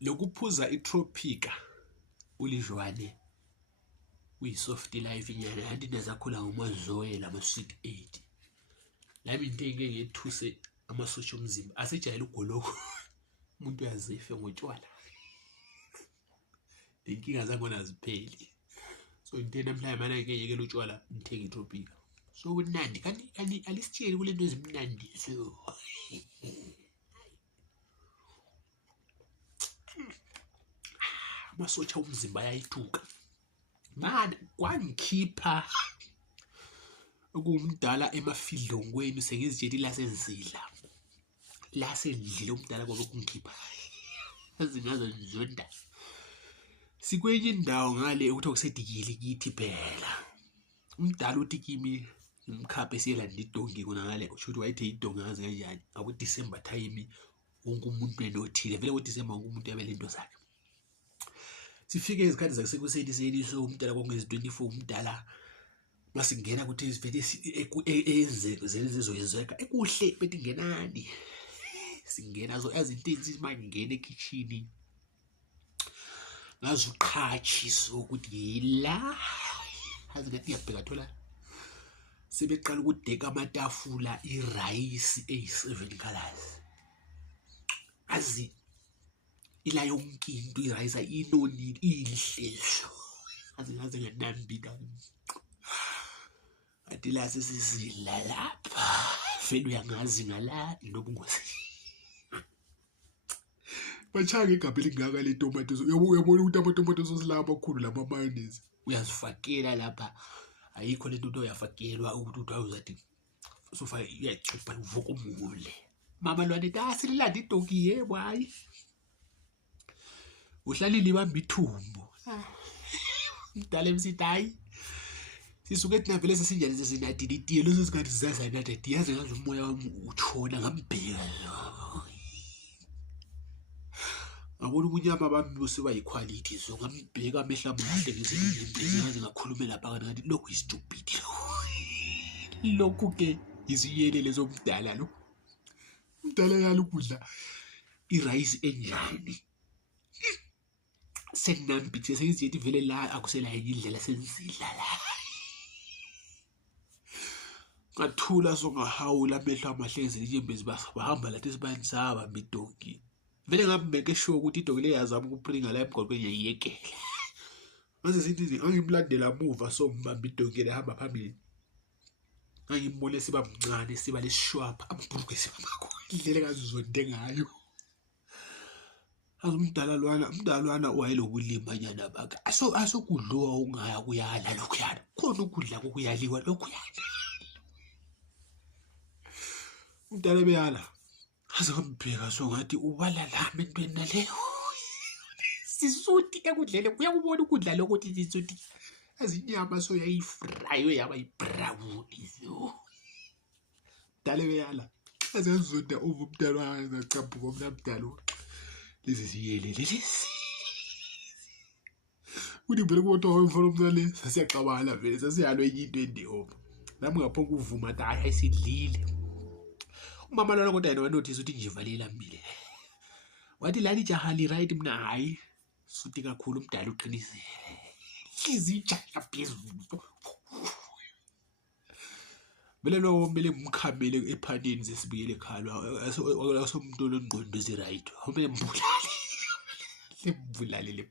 Lokuphuza iTropika ulijwane uyi-soft life inyana kanti nazakhula ngomazoe lama-sweet 80. Lami into engeke ngethuse amasosha omzimba asejayele ugoloko umuntu uyazife ngotshwala. Inkinga zangona zipheli. So into namhlanje mana ngiyekela utshwala ngithenga iTropika. So unandi kanti alisitsheli kule nto ezimnandi so. Amasosha omzimba ayayithuka. Mana kwangikhipha okumdala emafidlongweni sengizitshela lasenzidla. Lasendlile umdala ngoba kungikhipha. Azingaze ngizonda. Sikwenye indawo ngale ukuthi okusedikile kithi phela. Umdala uthi kimi umkhaphe siyelanda idongi kona ngale usho ukuthi wayithe idongi ngaze kanjani. Ngaku December time wonke umuntu enothile vele ku December wonke umuntu yabele into zakhe. Sifike izikhathi zasekuseni seniso umdala kwangezi 24 umdala masingena ukuthi izivele ezenzezoyezeka ekuhle bethi ngenani. Singena zo azintinzi manje ngene ekitchen. Ngazi uqhachi so ukuthi yila azi ngathi ngiyabheka thola sebeqala ukudeka amatafula irice eyi7 colors. Azi ila yonke into irice inoni ihleso azi ngaze nganambika athi la sesizila lapha vele uyangazi ngala nobungozi. Bachaka igabhe lingaka le tomato uyabona ukuthi amatomato sosilapha amakhulu lama mayonnaise uyazifakela lapha ayikho lento into uyafakelwa ukuthi awuzathi sofa uyachipha uvuka umule. Mama lwane sililanda idonki yebo hayi uhlalile ibamba ithumbu. Umdala emsithi hayi sisuke thina vele sesinjani sesinadile itiye leso sikhathi sizazanatha diyaze ngaze umoya wami utshona ngambheka lo. Ngabona ubunyama bami busiba yiquality so ngambheka amehla amahle ngizimbezi ngaze ngakhuluma lapha kanti lokhu is stupid. Lokhu ke iziyelele zomdala lo. Umdala yala ukudla irice enjani. Senambithe sengizithi vele la akusela yenye indlela senzidla la. Ngathula so ngahawula amehlo amahle ngezinyembezi bahamba lathi sibani saba midonki. Vele ngambeke sure ukuthi idonki leyazama ukupringa la emgolweni yayiyekela. Mase sithi angimlandela muva so mbamba idonki lehamba phambili. Angimbone siba mncane siba lesishwapha amabhurugwe siba makhulu. Indlela kazizonde ngayo. Umdalwana wayelobulima nyana baka. Asokudliwa ungaya kuyala lokhuyana. Khona ukudla kokuyaliwa lokhuyana. Umdala beyala. Azambheka so ngathi ubala lami entweni naleyo. Sisuthi ekudlele uyakubona ukudla lokuthi sisuthi azinyama so yayifry yaba yibrown izo. Dale beyala. Azenzonda over umdala ngacaphuka umdala. Lezi ziyelele lezi. Uthi vele kodwa wemfana umntwana sasiyaqabala vele sasiyalo enye into endehobo. Nami ngaphonga uvuma athi hayi ayisidlile. Umama lona kodwa yena wanothisa ukuthi nje valile ambile. Wathi lani jaha li right mina hayi suthi kakhulu umdala uqinisile. Izijaya phezulu. Vele lo kumele ngimkhamele ephanini sesibuyele ekhaya asomuntu olengqondo eziright. Kumele mbulale. Sembulale le